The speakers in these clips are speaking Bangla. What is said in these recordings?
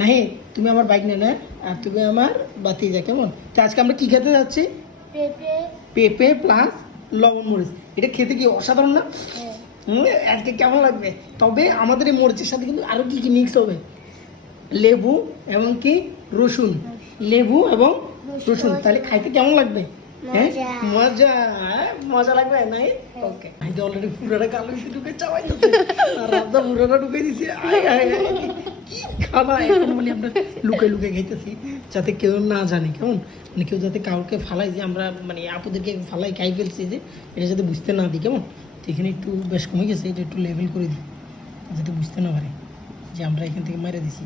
নাহি তুমি আমার বাইক নে না, আর তুমি আমার বাতিজা, কেমন? তো আজকে আমরা কি খেতে যাচ্ছি? পেঁপে প্লাস লবণ মরিচ। এটা খেতে কি অসাধারণ না? আজকে কেমন লাগবে? তবে আমাদের এই মরিচের সাথে কিন্তু আরো কি কি মিক্স হবে, লেবু এবং কি রসুন, লেবু এবং রসুন। তাহলে খাইতে কেমন লাগবে? হ্যাঁ মজা, মজা লাগবে নাই? ওকে, আমি অলরেডি পুরোটা কালো ঢুকে চাওয়াই আর রাধা পুরোটা ঢুকে দিছে। কি খানা এখন মানে আমরা লুকে লুকে খাইতেছি, যাতে কেউ না জানে, কেমন? মানে কেউ যাতে কাউকে ফালাই যে আমরা মানে আপুদেরকে ফালাই খাই ফেলছি, যে এটা যাতে বুঝতে না দিই, কেমন? তো এখানে একটু বেশ কমে গেছে, এটা একটু লেভেল করে দিই যাতে বুঝতে না পারে যে আমরা এখান থেকে মেরে দিছি।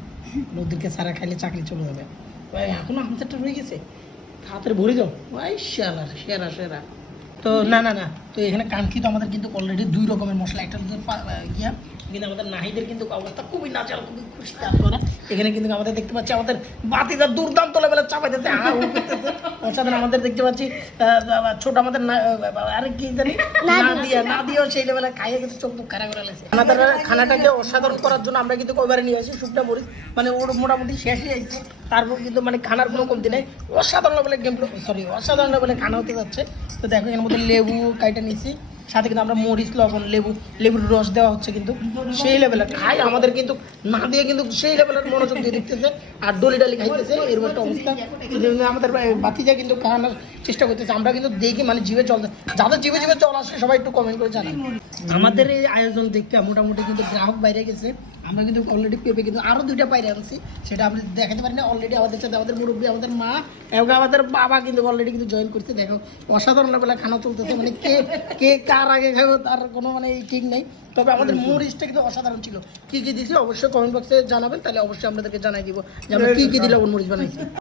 ওদেরকে সারা খাইলে চাকরি চলে যাবে। ভাই এখনো হামচারটা রয়ে গেছে, হাতের ভরে যাও ভাই, সেরা সেরা সেরা। তো না না না, তো এখানে কাঙ্ক্ষিত আমাদের কিন্তু অলরেডি 2 রকমের মশলা, একটা হচ্ছে গিয়া কিন্তু আমাদের নাহিদের কিন্তু অবস্থা খুবই নাচাল, খুবই খুশি আপনারা। এখানে কিন্তু আমাদের দেখতে পাচ্ছি আমাদের বাতিটা দুর্দান্ত লেভেলে চাপাইতেছে, অসাধারণ। আমাদের দেখতে পাচ্ছি ছোট আমাদের আরে কি জানি না দিয়েও সেই লেভেলে খাইয়ে কিন্তু চোখ মুখ খারাপ করে লাগছে। আমাদের খানাটাকে অসাধারণ করার জন্য আমরা কিন্তু কয়বারে নিয়ে আসি শুকনা মরিচ, মানে ওর মোটামুটি শেষই আইছে। তারপর কিন্তু মানে খানার কোনো কমতি নেই, অসাধারণ লেভেলে গেম, সরি অসাধারণ লেভেলে খানা হতে যাচ্ছে। তো দেখো এর মধ্যে লেবু কাইটা নিচ্ছি, সাথে কিন্তু আমরা মরিচ লবণ লেবুর রস দেওয়া হচ্ছে, কিন্তু সেই লেভেলে খাই আমাদের কিন্তু না দিয়ে কিন্তু সেই লেভেলের মনোযোগ দিয়ে দেখতেছে আর ডলি ডালি খাইতেছে, এরকম একটা অবস্থা। আমাদের বাতিজা কিন্তু খাওয়ানোর চেষ্টা করতেছে, আমরা কিন্তু দেখি মানে জিভে জল, যাদের জিভে জিভে জল আসে সবাই একটু কমেন্ট করে জানান। আমাদের এই আয়োজন দেখতে মোটামুটি কিন্তু গ্রাহক বাইরে গেছে। আমরা কিন্তু অলরেডি পেঁপে কিন্তু আরো 2টা বাইরে আনছি, সেটা আপনি দেখাতে পারি না। অলরেডি আমাদের সাথে আমাদের মুরব্বী, আমাদের মা এবং আমাদের বাবা কিন্তু অলরেডি কিন্তু জয়েন করছে। দেখো অসাধারণ লেভেলে খানা চলতেছে, মানে কে কে কার আগে খাবে তার কোনো মানে ঠিক নেই। তবে আমাদের মরিচটা কিন্তু অসাধারণ ছিল। কি কি দিয়েছি অবশ্যই কমেন্ট বক্সে জানাবেন, তাহলে অবশ্যই আপনাদেরকে জানাই দিব যে আমরা কি কি দিলে মরিচ বানাইছি।